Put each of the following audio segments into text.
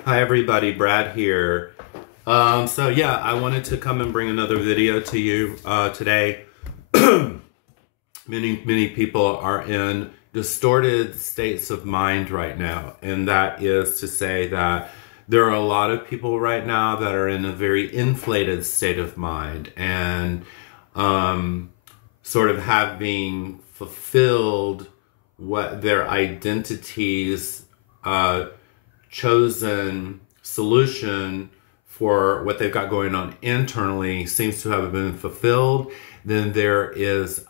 Hi everybody, Brad here. So yeah, I wanted to come and bring another video to you today. Many people are in distorted states of mind right now, and that is to say that there are a lot of people right now that are in a very inflated state of mind and sort of having fulfilled what their identities chosen solution for what they've got going on internally seems to have been fulfilled, then there is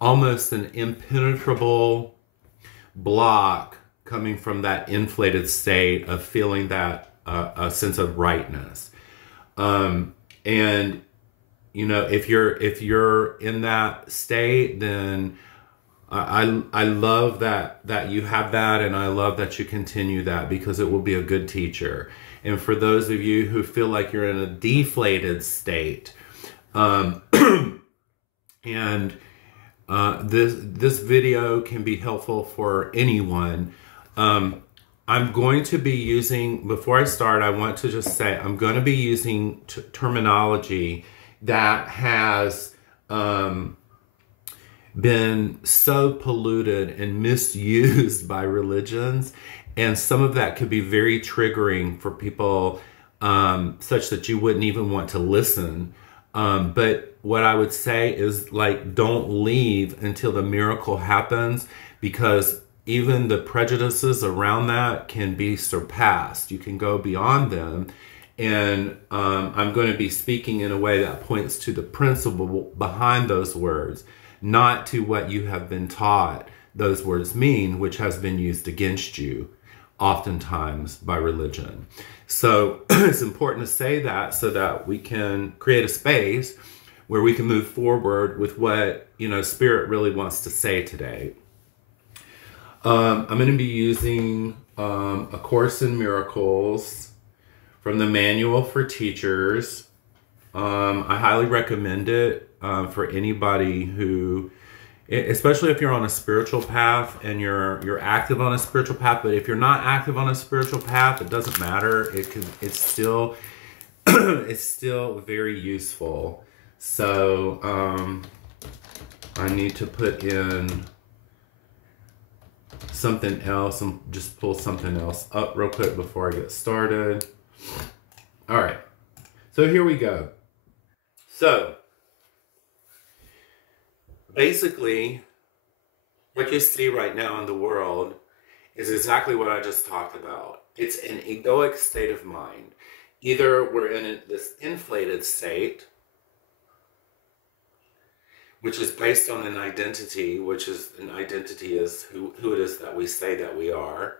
almost an impenetrable block coming from that inflated state of feeling that a sense of rightness. And you know, if you're in that state, then I love that you have that, and I love that you continue that, because it will be a good teacher. And for those of you who feel like you're in a deflated state, and this video can be helpful for anyone. I'm going to be using, before I start, I want to just say I'm going to be using terminology that has been so polluted and misused by religions, and some of that could be very triggering for people, such that you wouldn't even want to listen. But what I would say is, like, don't leave until the miracle happens, because even the prejudices around that can be surpassed. You can go beyond them. And I'm going to be speaking in a way that points to the principle behind those words, not to what you have been taught those words mean, which has been used against you oftentimes by religion. So it's important to say that so that we can create a space where we can move forward with what, you know, Spirit really wants to say today. I'm going to be using A Course in Miracles from the Manual for Teachers. I highly recommend it for anybody who, especially if you're on a spiritual path and you're active on a spiritual path. But if you're not active on a spiritual path, it doesn't matter. It's still it's still very useful. So I need to put in something else and just pull something else up real quick before I get started. All right, so here we go. So basically, what you see right now in the world is exactly what I just talked about. It's an egoic state of mind. Either we're in this inflated state, which is based on an identity, which is an identity is who it is that we say that we are,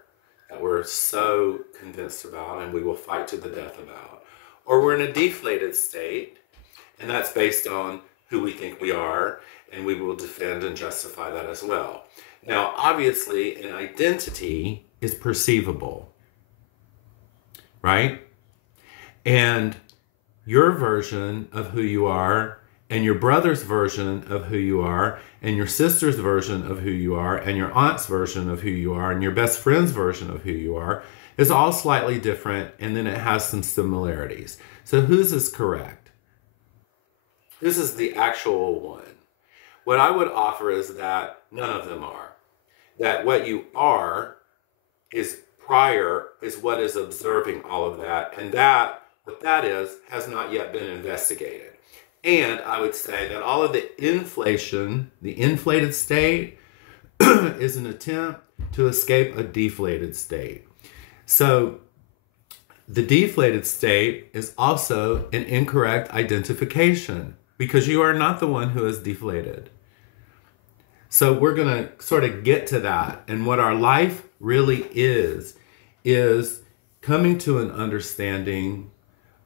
that we're so convinced about and we will fight to the death about. Or we're in a deflated state, and that's based on who we think we are, and we will defend and justify that as well. Now, obviously, an identity is perceivable, right? And your version of who you are, and your brother's version of who you are, and your sister's version of who you are, and your aunt's version of who you are, and your best friend's version of who you are, is all slightly different, and then it has some similarities. So whose is correct? This is the actual one. What I would offer is that none of them are. That what you are is prior, is what is observing all of that, and that, what that is, has not yet been investigated. And I would say that all of the inflation, the inflated state, is an attempt to escape a deflated state. So the deflated state is also an incorrect identification, because you are not the one who is deflated. So we're going to sort of get to that. And what our life really is coming to an understanding,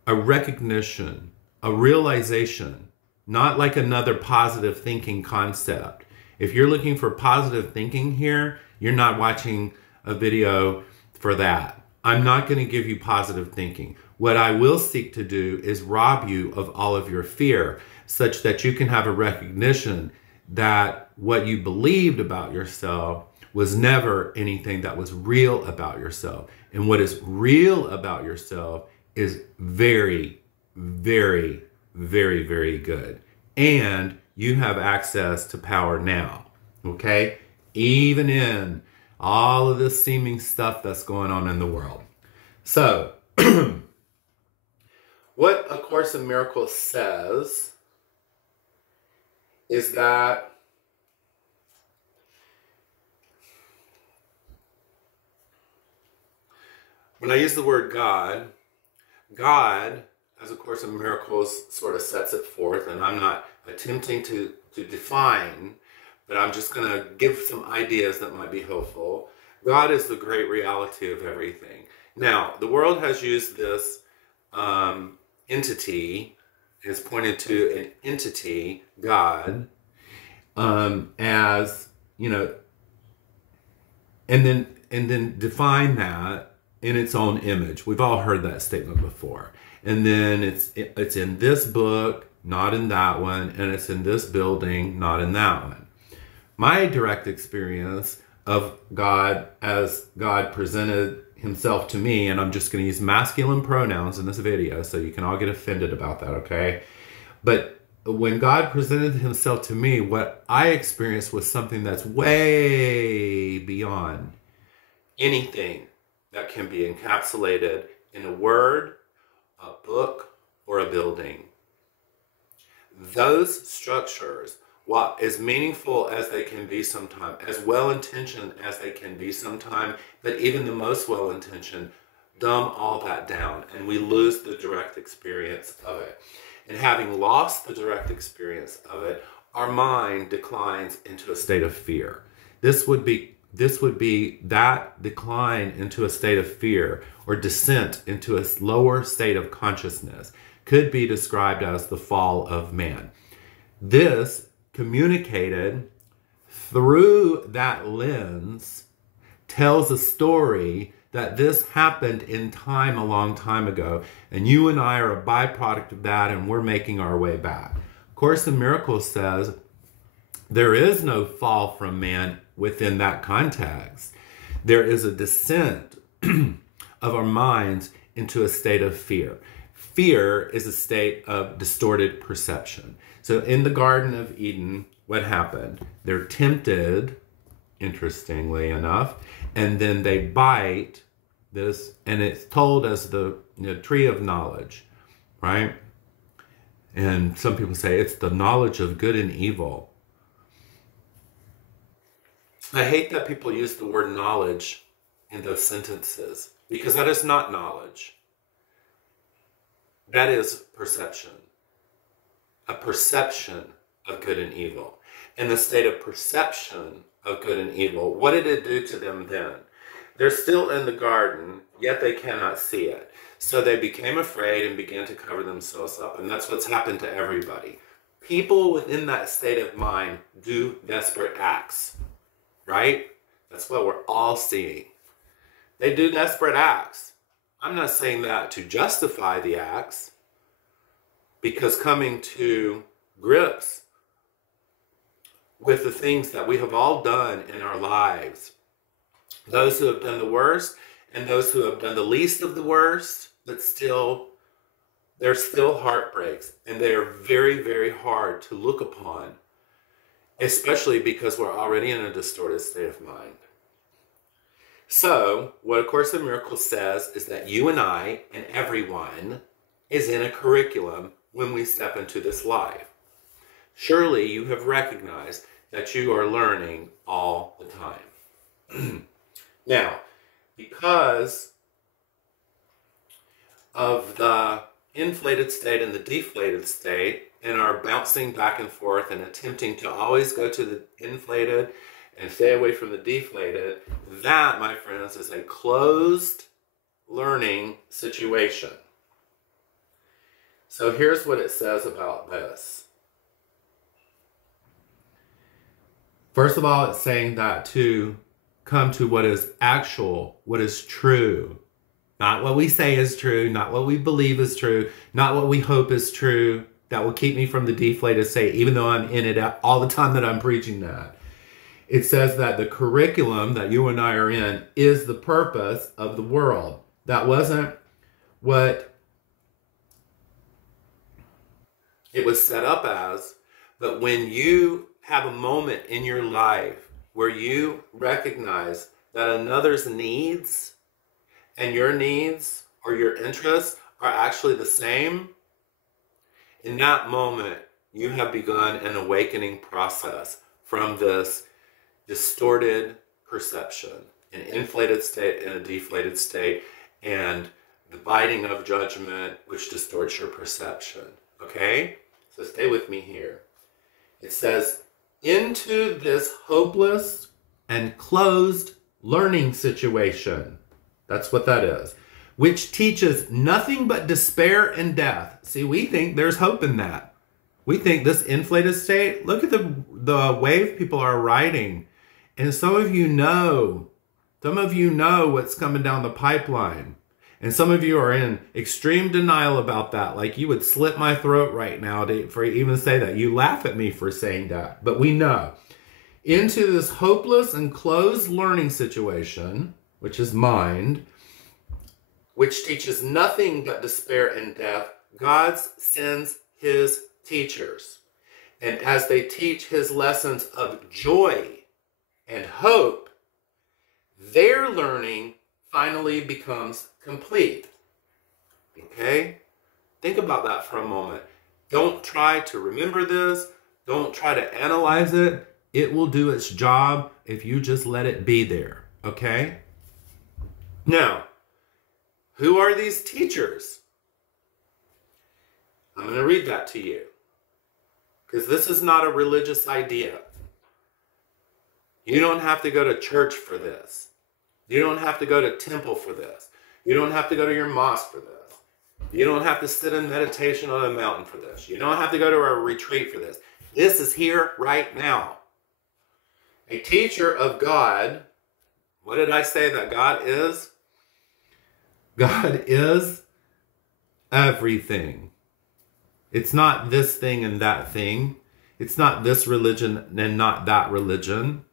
a recognition, a realization, not like another positive thinking concept. If you're looking for positive thinking here, you're not watching a video for that. I'm not going to give you positive thinking. What I will seek to do is rob you of all of your fear, such that you can have a recognition that what you believed about yourself was never anything that was real about yourself. And what is real about yourself is very, very, very, very good. And you have access to power now, okay? Even in all of this seeming stuff that's going on in the world. So, what A Course in Miracles says is that when I use the word God, as A Course in Miracles sort of sets it forth, and I'm not attempting to define, but I'm just going to give some ideas that might be helpful. God is the great reality of everything. Now, the world has used this entity, has pointed to an entity, God, as, you know, and then define that in its own image. We've all heard that statement before. And then it's in this book, not in that one, and it's in this building, not in that one. My direct experience of God as God presented himself to me, and I'm just going to use masculine pronouns in this video so you can all get offended about that, okay? But when God presented himself to me, what I experienced was something that's way beyond anything that can be encapsulated in a word, a book, or a building. Those structures, while as meaningful as they can be sometimes, as well-intentioned as they can be sometimes, but even the most well-intentioned dumb all that down, and we lose the direct experience of it. And having lost the direct experience of it, our mind declines into a state of fear. This would be that decline into a state of fear or descent into a lower state of consciousness could be described as the fall of man. This communicated through that lens tells a story that this happened in time a long time ago, and you and I are a byproduct of that, and we're making our way back. Course in Miracles says there is no fall from man within that context. There is a descent of our minds into a state of fear. Fear is a state of distorted perception. So in the Garden of Eden, what happened? They're tempted, interestingly enough, and then they bite this, and it's told as the tree of knowledge, right? And some people say it's the knowledge of good and evil. I hate that people use the word knowledge in those sentences, because that is not knowledge. That is perception. A perception of good and evil. In the state of perception of good and evil, what did it do to them then? They're still in the garden, yet they cannot see it. So they became afraid and began to cover themselves up. And that's what's happened to everybody. People within that state of mind do desperate acts, right? That's what we're all seeing. They do desperate acts. I'm not saying that to justify the acts, because coming to grips with the things that we have all done in our lives, those who have done the worst and those who have done the least of the worst, but still, there's still heartbreaks, and they are very, very hard to look upon, especially because we're already in a distorted state of mind. So, what A Course in Miracles says is that you and I and everyone is in a curriculum when we step into this life. Surely you have recognized that you are learning all the time. Now, because of the inflated state and the deflated state, and our bouncing back and forth and attempting to always go to the inflated and stay away from the deflated, that, my friends, is a closed learning situation. So here's what it says about this. First of all, it's saying that to come to what is actual, what is true. Not what we say is true, not what we believe is true, not what we hope is true, that will keep me from the deflated state, even though I'm in it all the time that I'm preaching that. It says that the curriculum that you and I are in is the purpose of the world. That wasn't what it was set up as, but when you have a moment in your life where you recognize that another's needs and your needs or your interests are actually the same, in that moment, you have begun an awakening process from this distorted perception, an inflated state and a deflated state, and the biting of judgment, which distorts your perception. Okay? So stay with me here. It says, into this hopeless and closed learning situation. That's what that is. Which teaches nothing but despair and death. See, we think there's hope in that. We think this inflated state, look at the wave people are riding. And some of you know what's coming down the pipeline. And some of you are in extreme denial about that. Like you would slit my throat right now for even say that. You laugh at me for saying that. But we know. Into this hopeless and closed learning situation, which is mind, which teaches nothing but despair and death, God sends his teachers. And as they teach his lessons of joy and hope, their learning finally becomes complete. Okay? Think about that for a moment. Don't try to remember this. Don't try to analyze it. It will do its job if you just let it be there. Okay? Now, who are these teachers? I'm going to read that to you. Because this is not a religious idea. You don't have to go to church for this. You don't have to go to temple for this. You don't have to go to your mosque for this. You don't have to sit in meditation on a mountain for this. You don't have to go to a retreat for this. This is here right now. A teacher of God, what did I say that God is? God is everything. It's not this thing and that thing. It's not this religion and not that religion.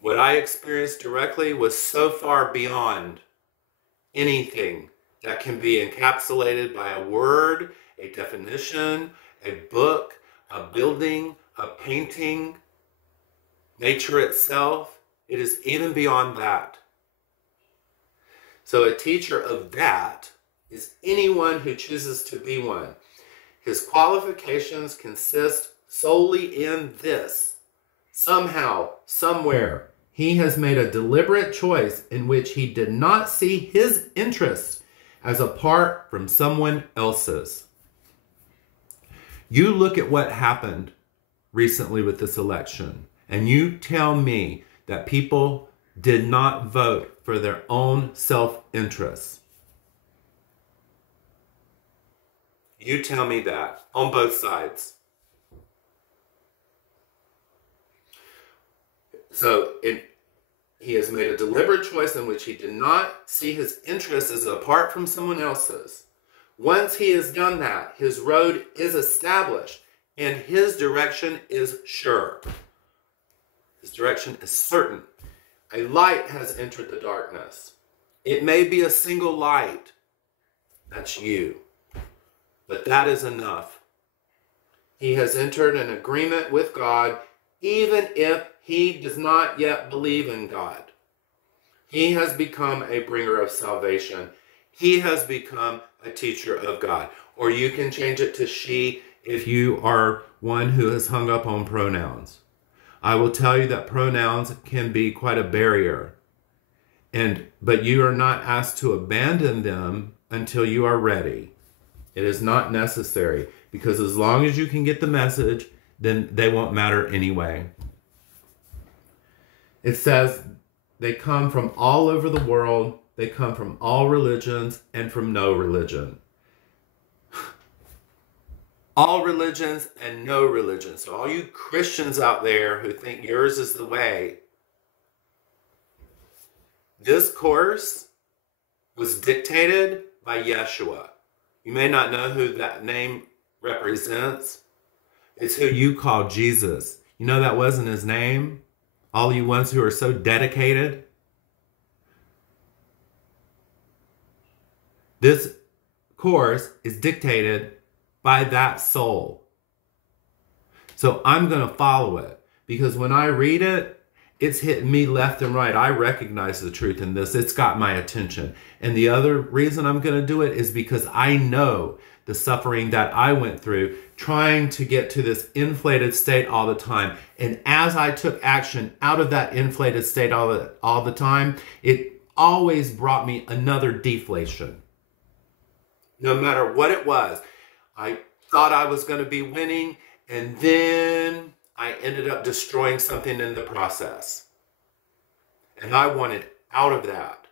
What I experienced directly was so far beyond anything that can be encapsulated by a word, a definition, a book, a building, a painting, nature itself. It is even beyond that. So a teacher of that is anyone who chooses to be one. His qualifications consist solely in this. Somehow, somewhere, he has made a deliberate choice in which he did not see his interests as apart from someone else's. You look at what happened recently with this election, and you tell me that people did not vote for their own self-interests. You tell me that on both sides. So he has made a deliberate choice in which he did not see his interests as apart from someone else's. Once he has done that, his road is established and his direction is sure. His direction is certain. A light has entered the darkness. It may be a single light. That's you. But that is enough. He has entered an agreement with God, even if he does not yet believe in God. He has become a bringer of salvation. He has become a teacher of God. Or you can change it to she if you are one who has hung up on pronouns. I will tell you that pronouns can be quite a barrier. But you are not asked to abandon them until you are ready. It is not necessary, because as long as you can get the message, then they won't matter anyway. It says they come from all over the world. They come from all religions and from no religion. All religions and no religion. So all you Christians out there who think yours is the way, this course was dictated by Yeshua. You may not know who that name represents. It's who you call Jesus. You know that wasn't his name? All you ones who are so dedicated. This course is dictated by that soul. So I'm going to follow it, because when I read it, it's hitting me left and right. I recognize the truth in this. It's got my attention. And the other reason I'm going to do it is because I know the suffering that I went through trying to get to this inflated state all the time. And as I took action out of that inflated state all the time, it always brought me another deflation. No matter what it was, I thought I was going to be winning, and then I ended up destroying something in the process. And I wanted out of that.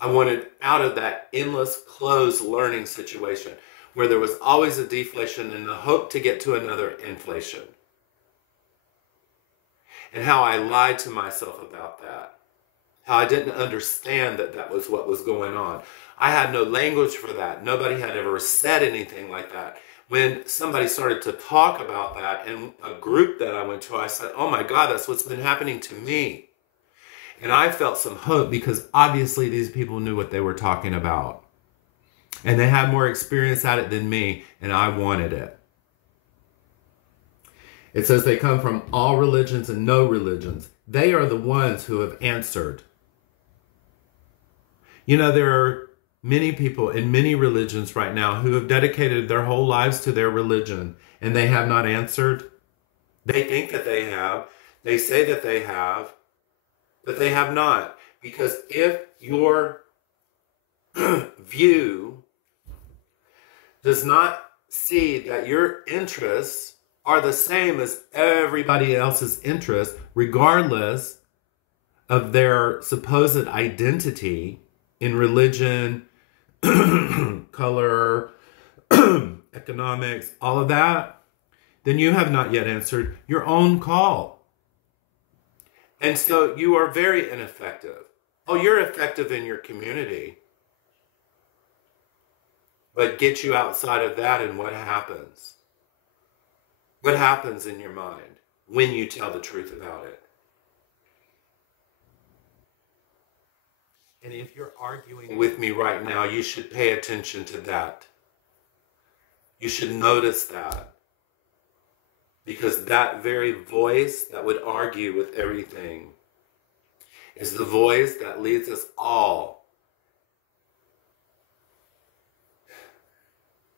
I wanted out of that endless closed learning situation where there was always a deflation and the hope to get to another inflation. And how I lied to myself about that. How I didn't understand that that was what was going on. I had no language for that. Nobody had ever said anything like that. When somebody started to talk about that in a group that I went to, I said, oh my God, that's what's been happening to me. And I felt some hope because obviously these people knew what they were talking about. And they had more experience at it than me, and I wanted it. It says they come from all religions and no religions. They are the ones who have answered. You know, there are many people in many religions right now who have dedicated their whole lives to their religion, and they have not answered. They think that they have. They say that they have, but they have not. Because if your view does not see that your interests are the same as everybody else's interests, regardless of their supposed identity in religion, color, economics, all of that, then you have not yet answered your own call. And so you are very ineffective. Oh, you're effective in your community. But get you outside of that, and what happens? What happens in your mind when you tell the truth about it? And if you're arguing with me right now, you should pay attention to that. You should notice that. Because that very voice that would argue with everything is the voice that leads us all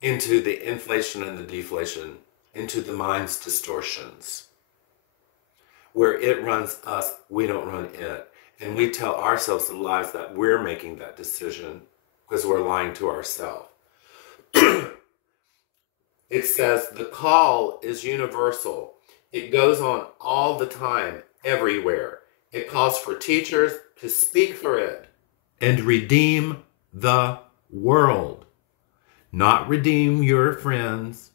into the inflation and the deflation, into the mind's distortions. Where it runs us, we don't run it. And we tell ourselves the lies that we're making that decision because we're lying to ourselves. It says the call is universal. It goes on all the time, everywhere. It calls for teachers to speak for it and redeem the world. Not redeem your friends.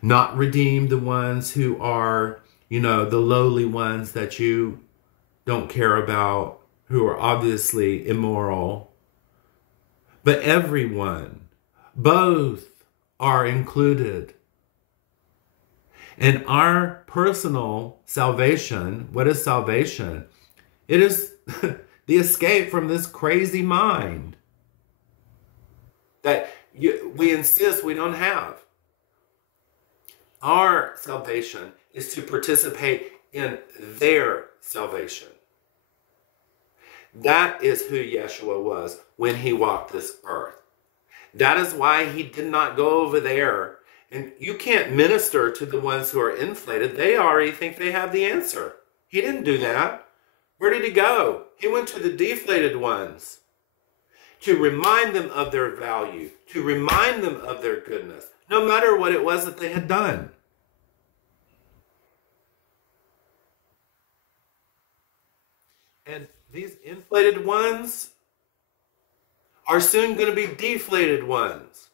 Not redeem the ones who are, you know, the lowly ones that you don't care about, who are obviously immoral. But everyone, both are included. And our personal salvation, what is salvation? It is the escape from this crazy mind that we insist we don't have. Our salvation is to participate in their salvation. That is who Yeshua was when he walked this earth. That is why he did not go over there. And you can't minister to the ones who are inflated. They already think they have the answer. He didn't do that. Where did he go? He went to the deflated ones to remind them of their value, to remind them of their goodness, no matter what it was that they had done. And these inflated ones are soon going to be deflated ones.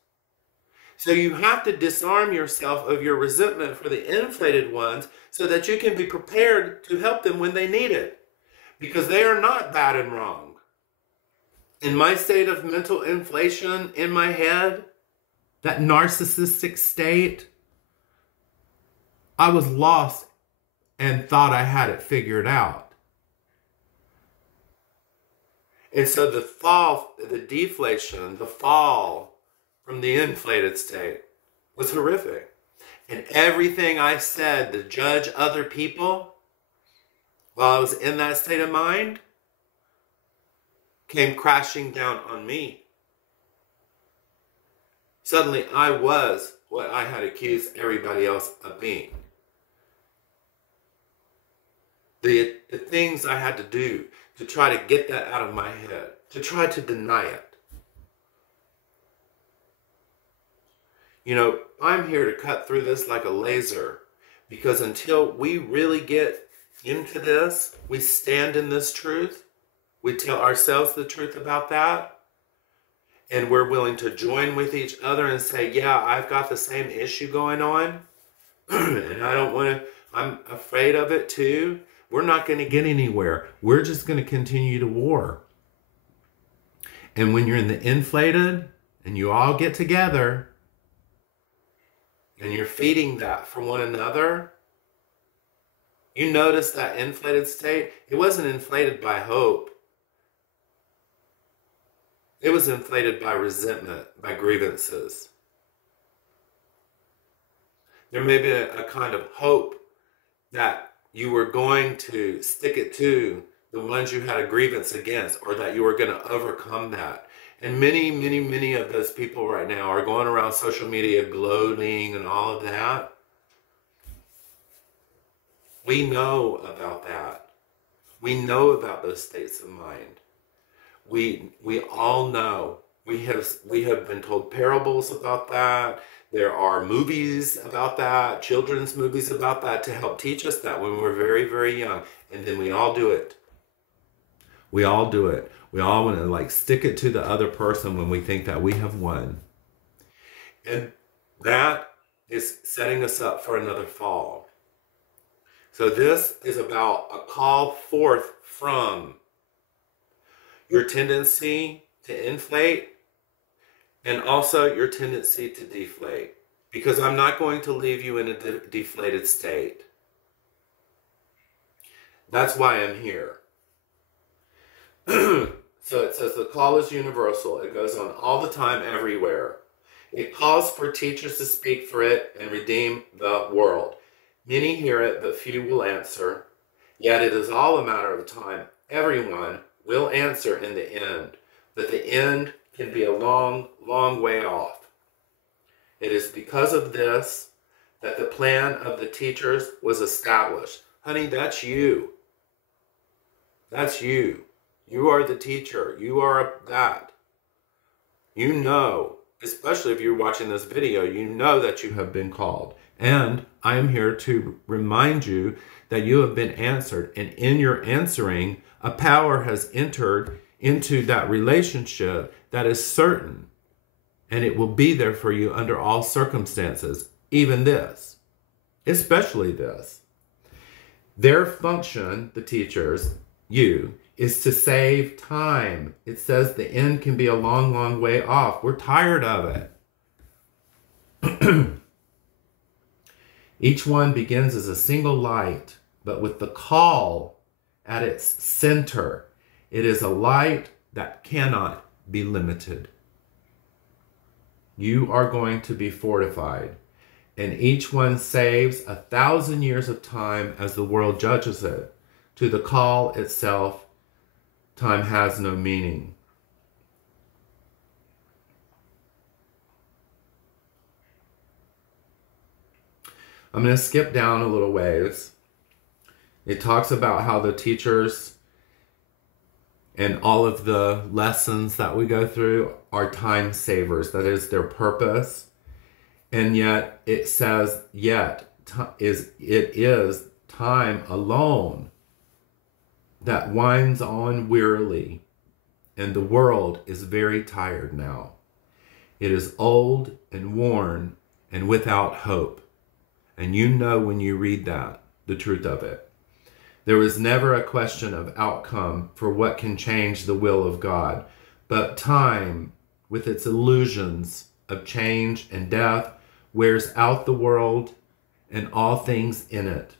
So you have to disarm yourself of your resentment for the inflated ones so that you can be prepared to help them when they need it. Because they are not bad and wrong. In my state of mental inflation in my head, that narcissistic state, I was lost and thought I had it figured out. And so the fall, the deflation, the fall from the inflated state was horrific. And everything I said to judge other people while I was in that state of mind came crashing down on me. Suddenly I was what I had accused everybody else of being. The things I had to do to try to get that out of my head, to try to deny it. You know, I'm here to cut through this like a laser, because until we really get into this, we stand in this truth, we tell ourselves the truth about that, and we're willing to join with each other and say, yeah, I've got the same issue going on, and I don't want to, I'm afraid of it too. We're not going to get anywhere. We're just going to continue to war. And when you're in the inflated and you all get together and you're feeding that for one another, you notice that inflated state, it wasn't inflated by hope. It was inflated by resentment, by grievances. There may be a kind of hope that you were going to stick it to the ones you had a grievance against, or that you were going to overcome that. And many of those people right now are going around social media gloating and all of that. We know about that. We know about those states of mind. We all know. We have been told parables about that. There are movies about that, children's movies about that, to help teach us that when we're very, very young. And then we all do it. We all do it. We all want to like stick it to the other person when we think that we have won. And that is setting us up for another fall. So this is about a call forth from your tendency to inflate and also your tendency to deflate. Because I'm not going to leave you in a deflated state. That's why I'm here. So it says the call is universal. It goes on all the time, everywhere. It calls for teachers to speak for it and redeem the world. Many hear it, but few will answer. Yet it is all a matter of time. Everyone will answer in the end. But the end can be a long, long way off. It is because of this that the plan of the teachers was established. Honey, that's you. That's you. You are the teacher. You are that. You know, especially if you're watching this video, you know that you have been called. And I am here to remind you that you have been answered. And in your answering, a power has entered into that relationship that is certain. And it will be there for you under all circumstances, even this, especially this. Their function, the teachers, you, is to save time. It says the end can be a long, long way off. We're tired of it. Each one begins as a single light, but with the call at its center, it is a light that cannot be limited. You are going to be fortified, and each one saves 1,000 years of time as the world judges it. To the call itself, time has no meaning. I'm going to skip down a little ways. It talks about how the teachers and all of the lessons that we go through are time savers. That is their purpose. And yet it says, it is time alone that winds on wearily. And the world is very tired now. It is old and worn and without hope. And you know when you read that, the truth of it. There was never a question of outcome for what can change the will of God. But time, with its illusions of change and death, wears out the world and all things in it.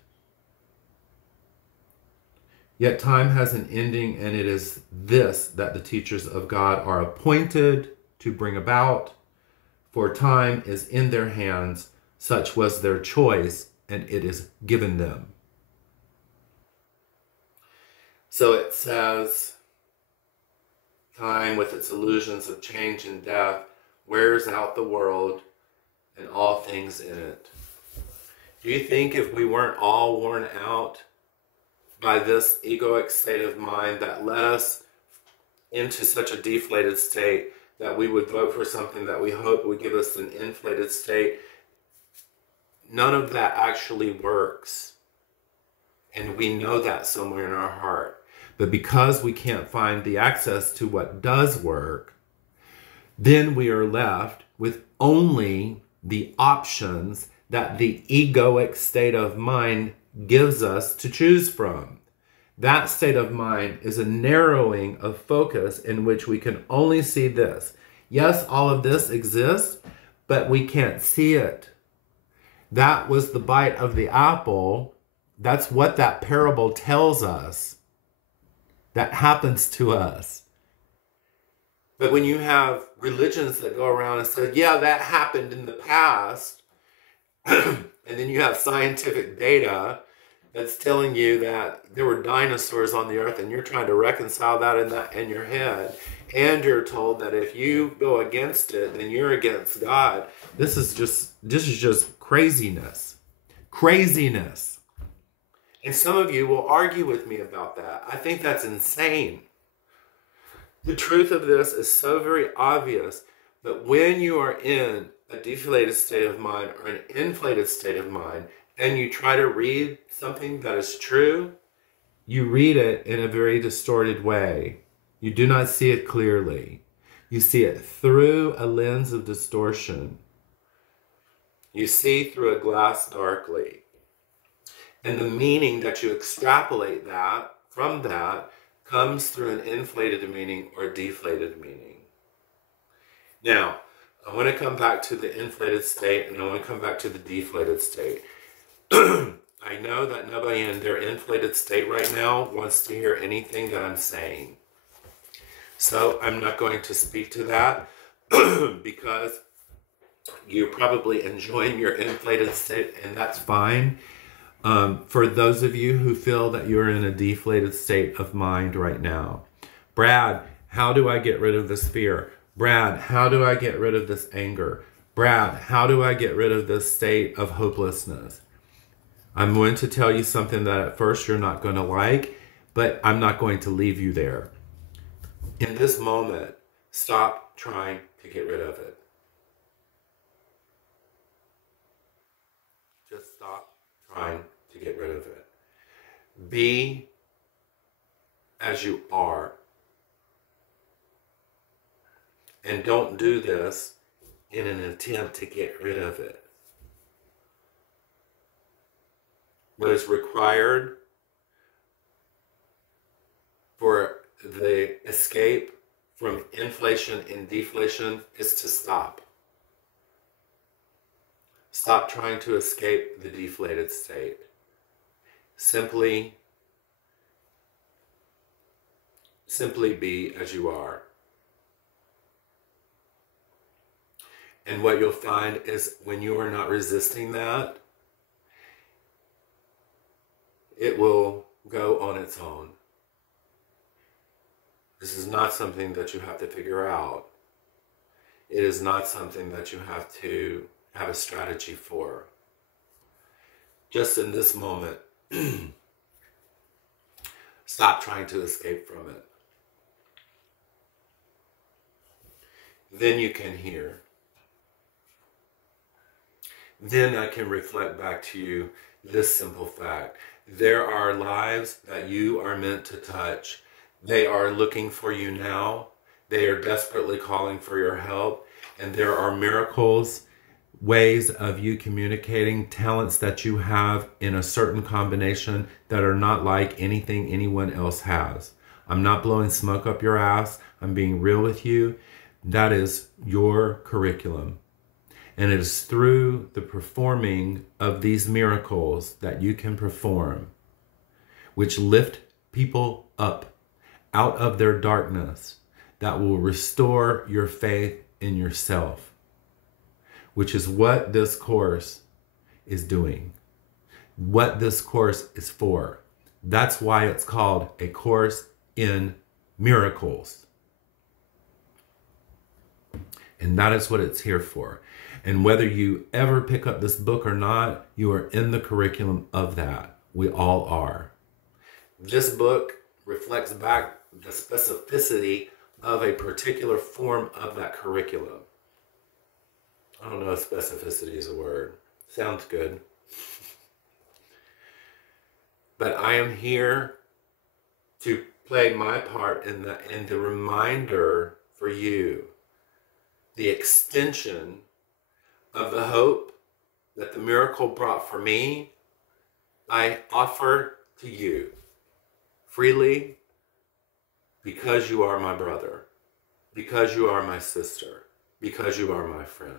Yet time has an ending, and it is this that the teachers of God are appointed to bring about. For time is in their hands, such was their choice, and it is given them. So it says, time with its illusions of change and death wears out the world and all things in it. Do you think if we weren't all worn out by this egoic state of mind that led us into such a deflated state that we would vote for something that we hope would give us an inflated state? None of that actually works. And we know that somewhere in our heart. But because we can't find the access to what does work, then we are left with only the options that the egoic state of mind gives us to choose from. That state of mind is a narrowing of focus in which we can only see this. Yes, all of this exists, but we can't see it. That was the bite of the apple. That's what that parable tells us. That happens to us. But when you have religions that go around and say, yeah, that happened in the past, and then you have scientific data that's telling you that there were dinosaurs on the earth, and you're trying to reconcile that in your head, and you're told that if you go against it, then you're against God. This is just craziness. Craziness. And some of you will argue with me about that. I think that's insane. The truth of this is so very obvious that when you are in a deflated state of mind or an inflated state of mind, and you try to read something that is true, you read it in a very distorted way. You do not see it clearly. You see it through a lens of distortion. You see through a glass darkly. And the meaning that you extrapolate from that comes through an inflated meaning or deflated meaning. Now, I want to come back to the inflated state, and I want to come back to the deflated state. I know that nobody in their inflated state right now wants to hear anything that I'm saying. So I'm not going to speak to that because you're probably enjoying your inflated state, and that's fine. For those of you who feel that you're in a deflated state of mind right now. Brad, how do I get rid of this fear? Brad, how do I get rid of this anger? Brad, how do I get rid of this state of hopelessness? I'm going to tell you something that at first you're not going to like, but I'm not going to leave you there. In this moment, stop trying to get rid of it. Just stop trying to get rid of it. Be as you are. And don't do this in an attempt to get rid of it. What is required for the escape from inflation and deflation is to stop. Stop trying to escape the deflated state. Simply be as you are. And what you'll find is when you are not resisting that, it will go on its own. This is not something that you have to figure out. It is not something that you have to have a strategy for. Just in this moment, stop trying to escape from it. Then you can hear. Then I can reflect back to you this simple fact. There are lives that you are meant to touch. They are looking for you now. They are desperately calling for your help. And there are miracles, ways of you communicating, talents that you have in a certain combination that are not like anything anyone else has. I'm not blowing smoke up your ass. I'm being real with you. That is your curriculum. And it is through the performing of these miracles that you can perform, which lift people up out of their darkness, that will restore your faith in yourself, which is what this course is doing, what this course is for. That's why it's called A Course in Miracles. And that is what it's here for. And whether you ever pick up this book or not, you are in the curriculum of that. We all are. This book reflects back the specificity of a particular form of that curriculum. I don't know if specificity is a word. Sounds good. But I am here to play my part in the reminder for you, the extension of the hope that the miracle brought for me, I offer to you freely, because you are my brother, because you are my sister, because you are my friend.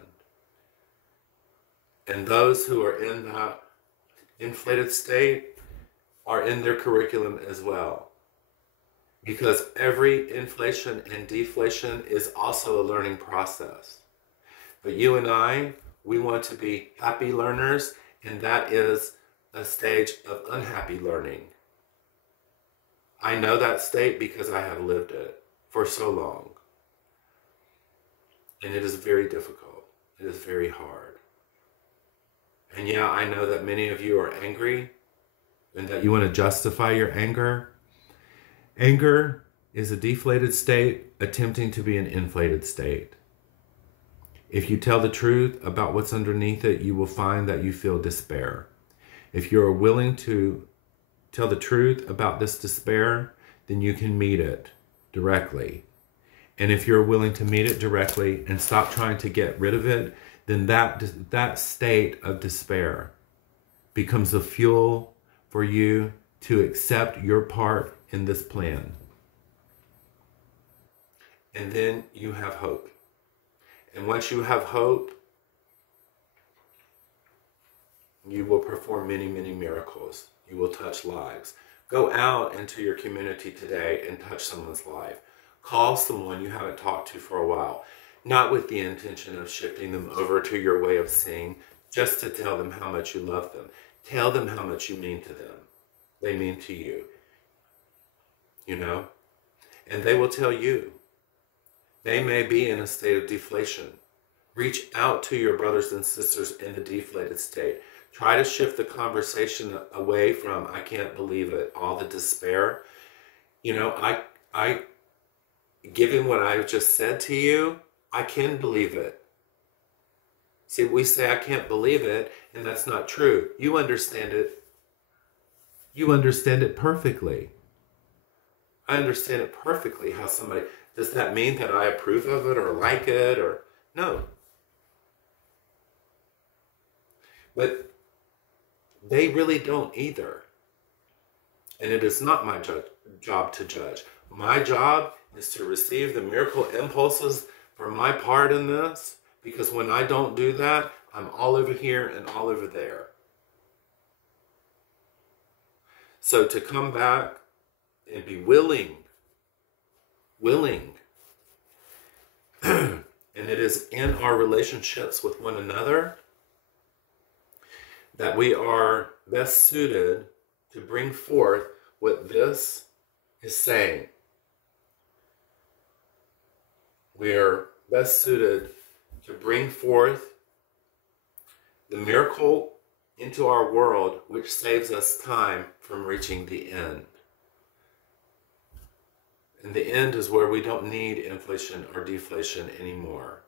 And those who are in that inflated state are in their curriculum as well. Because every inflation and deflation is also a learning process. But you and I, we want to be happy learners, and that is a stage of unhappy learning. I know that state because I have lived it for so long. And it is very difficult. It is very hard. And yeah, I know that many of you are angry and that you want to justify your anger. Anger is a deflated state attempting to be an inflated state. If you tell the truth about what's underneath it, you will find that you feel despair. If you are willing to tell the truth about this despair, then you can meet it directly. And if you're willing to meet it directly and stop trying to get rid of it, then that state of despair becomes the fuel for you to accept your part in this plan. And then you have hope. And once you have hope, you will perform many, many miracles. You will touch lives. Go out into your community today and touch someone's life. Call someone you haven't talked to for a while, not with the intention of shifting them over to your way of seeing, just to tell them how much you love them. Tell them how much you mean to them. They mean to you. You know? And they will tell you. They may be in a state of deflation. Reach out to your brothers and sisters in the deflated state. Try to shift the conversation away from, I can't believe it, all the despair. You know, I given what I just said to you, I can believe it. See, we say, I can't believe it, and that's not true. You understand it. You understand it perfectly. I understand it perfectly how somebody, does that mean that I approve of it or like it or, no. But they really don't either. And it is not my job to judge. My job is to receive the miracle impulses for my part in this, because when I don't do that, I'm all over here and all over there. So to come back and be willing, and it is in our relationships with one another that we are best suited to bring forth what this is saying. We are best suited to bring forth the miracle into our world, which saves us time from reaching the end. And the end is where we don't need inflation or deflation anymore.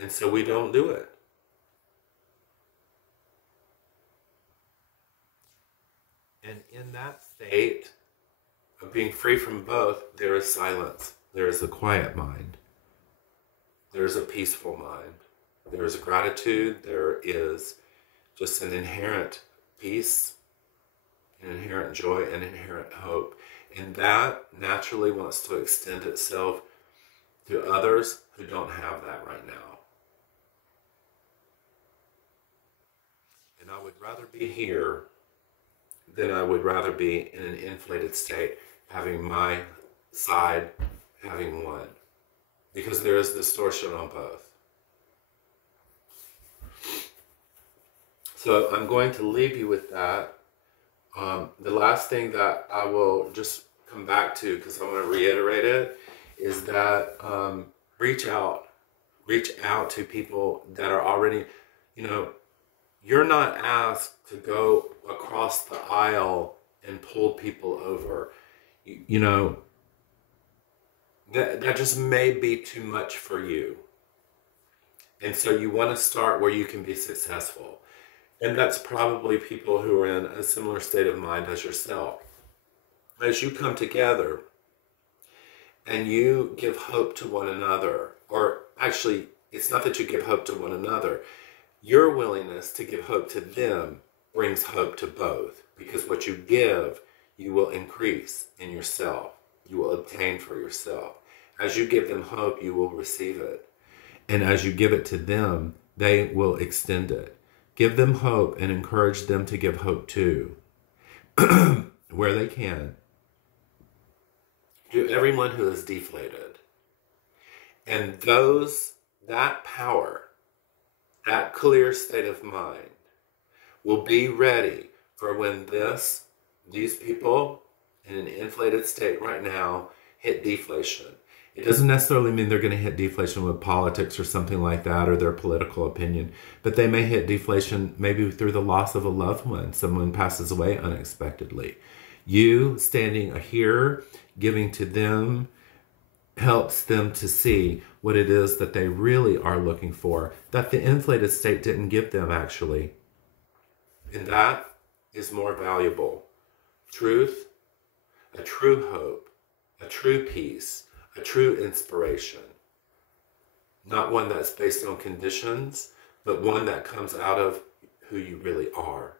And so we don't do it. And in that state of being free from both, there is silence. There is a quiet mind. There is a peaceful mind. There is gratitude. There is just an inherent peace, an inherent joy, and inherent hope. And that naturally wants to extend itself to others who don't have that right now. And I would rather be here than I would rather be in an inflated state, having my side having won. Because there is distortion on both. So I'm going to leave you with that. The last thing that I will just come back to, because I want to reiterate it, is that reach out to people that are already, you're not asked to go across the aisle and pull people over. That just may be too much for you. And so you want to start where you can be successful. And that's probably people who are in a similar state of mind as yourself. As you come together and you give hope to one another, or actually, it's not that you give hope to one another, your willingness to give hope to them brings hope to both, because what you give, you will increase in yourself. You will obtain for yourself. As you give them hope, you will receive it. And as you give it to them, they will extend it. Give them hope and encourage them to give hope too, where they can, to everyone who is deflated. And that power, that clear state of mind, will be ready for when these people in an inflated state right now hit deflation. It doesn't necessarily mean they're going to hit deflation with politics or something like that, or their political opinion, but they may hit deflation maybe through the loss of a loved one. Someone passes away unexpectedly. You standing here, giving to them, helps them to see what it is that they really are looking for, that the inflated state didn't give them actually. And that is more valuable. Truth, a true hope, a true peace, a true inspiration. Not one that's based on conditions, but one that comes out of who you really are.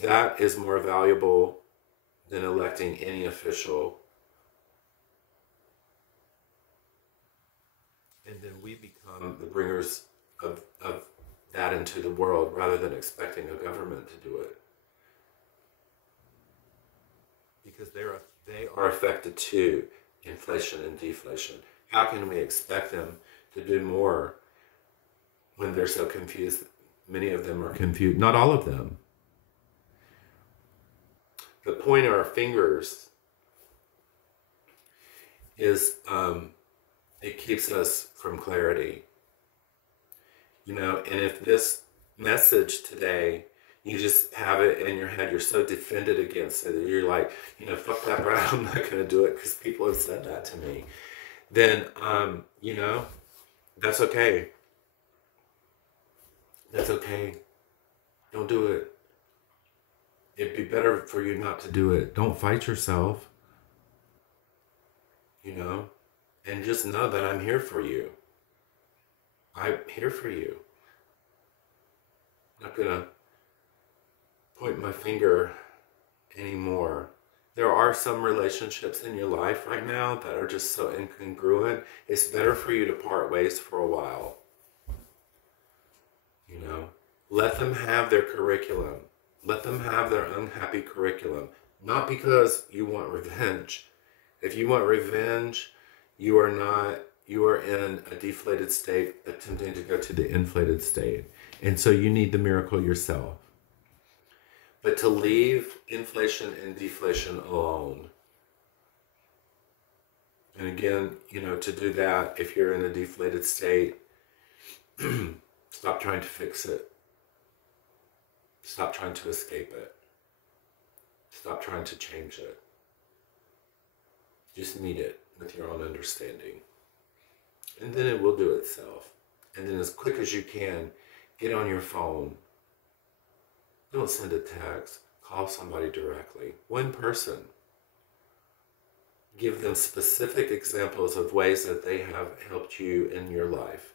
That is more valuable than electing any official. And then we become the bringers of that into the world rather than expecting a government to do it. Because they are affected too. Inflation and deflation. How can we expect them to do more when they're so confused? Many of them are confused. Not all of them. The point of our fingers is it keeps us from clarity. And if this message today, you just have it in your head, you're so defended against it, you're like, fuck that, bro, I'm not going to do it because people have said that to me. Then, that's okay. That's okay. Don't do it. It'd be better for you not to do it. Don't fight yourself. And just know that I'm here for you. I'm here for you. I'm not going to point my finger anymore. There are some relationships in your life right now that are just so incongruent. It's better for you to part ways for a while. Let them have their curriculum. Let them have their unhappy curriculum. Not because you want revenge. If you want revenge, you are in a deflated state attempting to go to the inflated state. And so you need the miracle yourself. But to leave inflation and deflation alone. And again, to do that, if you're in a deflated state, stop trying to fix it. Stop trying to escape it. Stop trying to change it. Just meet it with your own understanding. And then it will do itself. And then as quick as you can, get on your phone. Don't send a text. Call somebody directly. One person. Give them specific examples of ways that they have helped you in your life.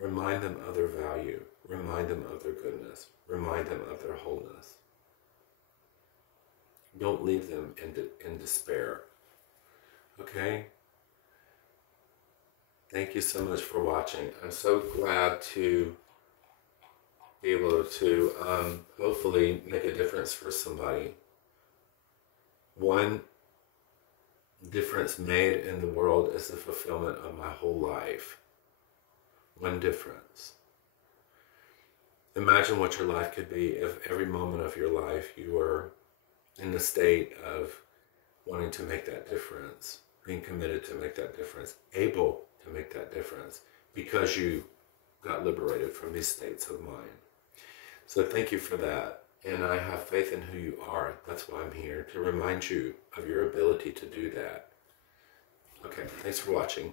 Remind them of their value. Remind them of their goodness. Remind them of their wholeness. Don't leave them in despair. Okay? Thank you so much for watching. I'm so glad to be able to hopefully make a difference for somebody. One difference made in the world is the fulfillment of my whole life. One difference. Imagine what your life could be if every moment of your life you were in the state of wanting to make that difference, being committed to make that difference, able to make that difference, because you got liberated from these states of mind. So thank you for that. And I have faith in who you are. That's why I'm here, to remind you of your ability to do that. Okay, thanks for watching.